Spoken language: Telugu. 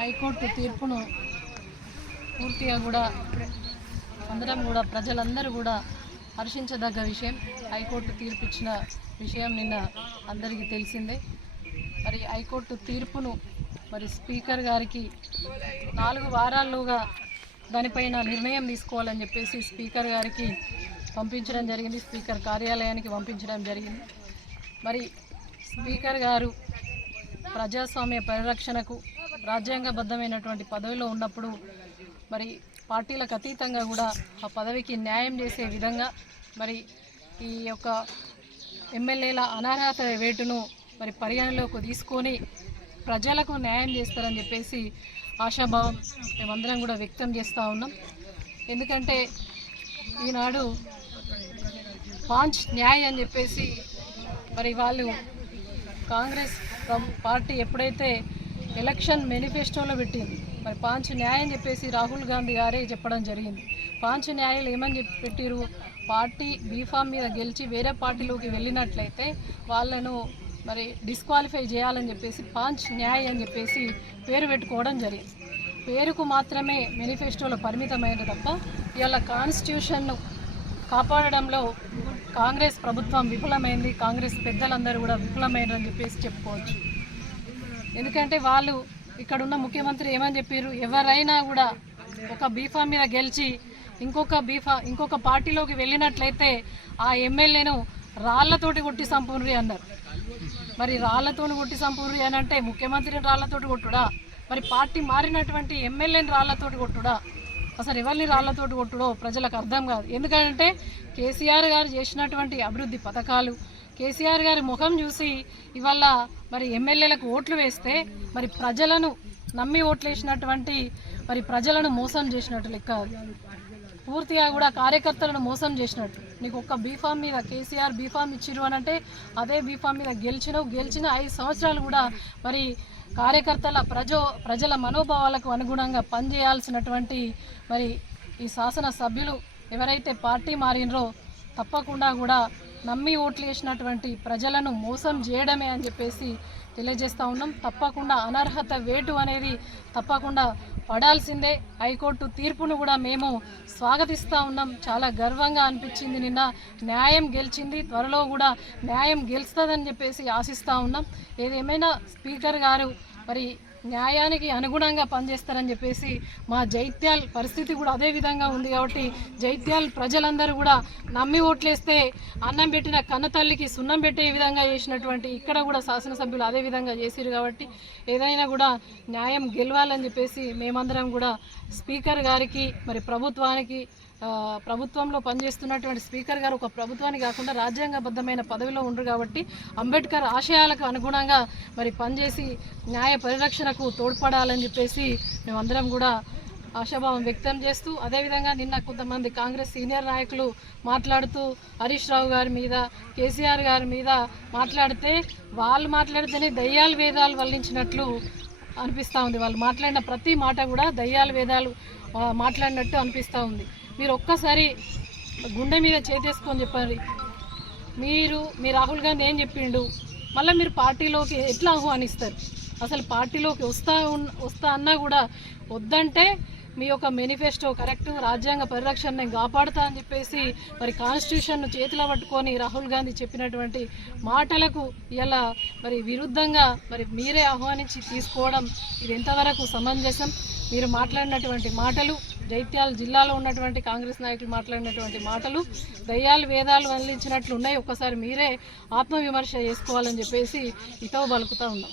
హైకోర్టు తీర్పును పూర్తిగా కూడా అందరం కూడా ప్రజలందరూ కూడా హర్షించదగ్గ విషయం. హైకోర్టు తీర్పు ఇచ్చిన విషయం నిన్న అందరికీ తెలిసిందే. మరి హైకోర్టు తీర్పును మరి స్పీకర్ గారికి 4 వారాల్లోగా దానిపైన నిర్ణయం తీసుకోవాలని చెప్పేసి స్పీకర్ గారికి పంపించడం జరిగింది. స్పీకర్ కార్యాలయానికి పంపించడం జరిగింది. మరి స్పీకర్ గారు ప్రజాస్వామ్య పరిరక్షణకు రాజ్యాంగబద్ధమైనటువంటి పదవిలో ఉన్నప్పుడు మరి పార్టీలకు అతీతంగా కూడా ఆ పదవికి న్యాయం చేసే విధంగా మరి ఈ యొక్క ఎమ్మెల్యేల అనర్హత వేటును మరి పరిగణలోకి తీసుకొని ప్రజలకు న్యాయం చేస్తారని చెప్పేసి ఆశాభావం మేమందరం కూడా వ్యక్తం చేస్తూ ఉన్నాం. ఎందుకంటే ఈనాడు పాంచ్ న్యాయ్ అని చెప్పేసి మరి వాళ్ళు కాంగ్రెస్ పార్టీ ఎప్పుడైతే ఎలక్షన్ మేనిఫెస్టోలో పెట్టింది, మరి పాంచ్ న్యాయం చెప్పేసి రాహుల్ గాంధీ గారే చెప్పడం జరిగింది. పాంచ్ న్యాయాలు ఏమని పెట్టిరు, పార్టీ బీఫామ్ మీద గెలిచి వేరే పార్టీలోకి వెళ్ళినట్లయితే వాళ్ళను మరి డిస్క్వాలిఫై చేయాలని చెప్పేసి పాంచ్ న్యాయ్ అని చెప్పేసి పేరు పెట్టుకోవడం జరిగింది. పేరుకు మాత్రమే మేనిఫెస్టోలో పరిమితమైనది తప్ప ఇవాళ కాన్స్టిట్యూషన్ను కాపాడడంలో కాంగ్రెస్ ప్రభుత్వం విఫలమైంది, కాంగ్రెస్ పెద్దలందరూ కూడా విఫలమైనని చెప్పేసి చెప్పుకోవచ్చు. ఎందుకంటే వాళ్ళు ఇక్కడున్న ముఖ్యమంత్రి ఏమని చెప్పారు, ఎవరైనా కూడా ఒక బీఫామ్ మీద గెలిచి ఇంకొక పార్టీలోకి వెళ్ళినట్లయితే ఆ ఎమ్మెల్యేను రాళ్లతోటి కొట్టి సంపూర్రి అన్నారు. మరి రాళ్లతోటి కొట్టి సంపూర్రి అని అంటే ముఖ్యమంత్రిని రాళ్లతోటి కొట్టుడా, మరి పార్టీ మారినటువంటి ఎమ్మెల్యేని రాళ్లతోటి కొట్టుడా, అసలు ఎవరిని రాళ్లతోటి కొట్టుడో ప్రజలకు అర్థం కాదు. ఎందుకంటే కేసీఆర్ గారు చేసినటువంటి అభివృద్ధి పథకాలు, కేసీఆర్ గారి ముఖం చూసి ఇవాళ మరి ఎమ్మెల్యేలకు ఓట్లు వేస్తే మరి ప్రజలను నమ్మి ఓట్లు వేసినటువంటి మరి ప్రజలను మోసం చేసినట్టు లెక్క. పూర్తిగా కూడా కార్యకర్తలను మోసం చేసినట్టు. నీకు ఒక్క బీఫామ్ మీద కేసీఆర్ బీఫామ్ ఇచ్చిరు అని అంటే అదే బీఫామ్ మీద గెలిచిన 5 సంవత్సరాలు కూడా మరి కార్యకర్తల ప్రజల మనోభావాలకు అనుగుణంగా పనిచేయాల్సినటువంటి మరి ఈ శాసన సభ్యులు ఎవరైతే పార్టీ మారినరో తప్పకుండా కూడా నమ్మి ఓట్లు వేసినటువంటి ప్రజలను మోసం చేయడమే అని చెప్పేసి తెలియజేస్తూ ఉన్నాం. తప్పకుండా అనర్హత వేటు అనేది తప్పకుండా పడాల్సిందే. హైకోర్టు తీర్పును కూడా మేము స్వాగతిస్తూ ఉన్నాం. చాలా గర్వంగా అనిపించింది. నిన్న న్యాయం గెలిచింది, త్వరలో కూడా న్యాయం గెలుస్తుందని చెప్పేసి ఆశిస్తూ ఉన్నాం. ఏదేమైనా స్పీకర్ గారు మరి న్యాయానికి అనుగుణంగా పనిచేస్తారని చెప్పేసి మా జైత్యాల పరిస్థితి కూడా అదే విధంగా ఉంది. కాబట్టి జైత్యాల ప్రజలందరూ కూడా నమ్మి ఓట్లేస్తే అన్నం పెట్టిన కన్నతల్లికి సున్నం పెట్టే విధంగా చేసినటువంటి ఇక్కడ కూడా శాసనసభ్యులు అదే విధంగా చేసిరు. కాబట్టి ఏదైనా కూడా న్యాయం గెలవాలని చెప్పేసి మేమందరం కూడా స్పీకర్ గారికి మరి ప్రభుత్వంలో పనిచేస్తున్నటువంటి స్పీకర్ గారు ఒక ప్రభుత్వాన్ని కాకుండా రాజ్యాంగబద్ధమైన పదవిలో ఉండరు. కాబట్టి అంబేద్కర్ ఆశయాలకు అనుగుణంగా మరి పనిచేసి న్యాయ పరిరక్షణకు తోడ్పడాలని చెప్పేసి మేమందరం కూడా ఆశాభావం వ్యక్తం చేస్తూ, అదేవిధంగా నిన్న కొంతమంది కాంగ్రెస్ సీనియర్ నాయకులు మాట్లాడుతూ హరీష్ రావు గారి మీద, కేసీఆర్ గారి మీద మాట్లాడితే వాళ్ళు మాట్లాడితేనే దయ్యాలు వేదాలు వల్లించినట్లు అనిపిస్తూ ఉంది. వాళ్ళు మాట్లాడిన ప్రతి మాట కూడా దయ్యాలు వేదాలు మాట్లాడినట్టు అనిపిస్తూ ఉంది. మీరు ఒక్కసారి గుండె మీద చేతేసుకొని చెప్పండి, మీ రాహుల్ గాంధీ ఏం చెప్పిండు, మళ్ళీ మీరు పార్టీలోకి ఎట్లా ఆహ్వానిస్తారు? అసలు పార్టీలోకి వస్తా అన్నా కూడా వద్దంటే మీ యొక్క మేనిఫెస్టో కరెక్ట్, రాజ్యాంగ పరిరక్షణ నేను కాపాడుతా అని చెప్పేసి మరి కాన్స్టిట్యూషన్ను చేతిలో పట్టుకొని రాహుల్ గాంధీ చెప్పినటువంటి మాటలకు ఇలా మరి విరుద్ధంగా మరి మీరే ఆహ్వానించి తీసుకోవడం ఇది ఎంతవరకు సమంజసం? మీరు మాట్లాడినటువంటి మాటలు, జైత్యాల జిల్లాలో ఉన్నటువంటి కాంగ్రెస్ నాయకులు మాట్లాడినటువంటి మాటలు దయ్యాలు వేదాలు వల్లించినట్లు ఉన్నాయి. ఒక్కసారి మీరే ఆత్మవిమర్శ చేసుకోవాలని చెప్పేసి ఇతవ పలుకుతూ ఉన్నాం.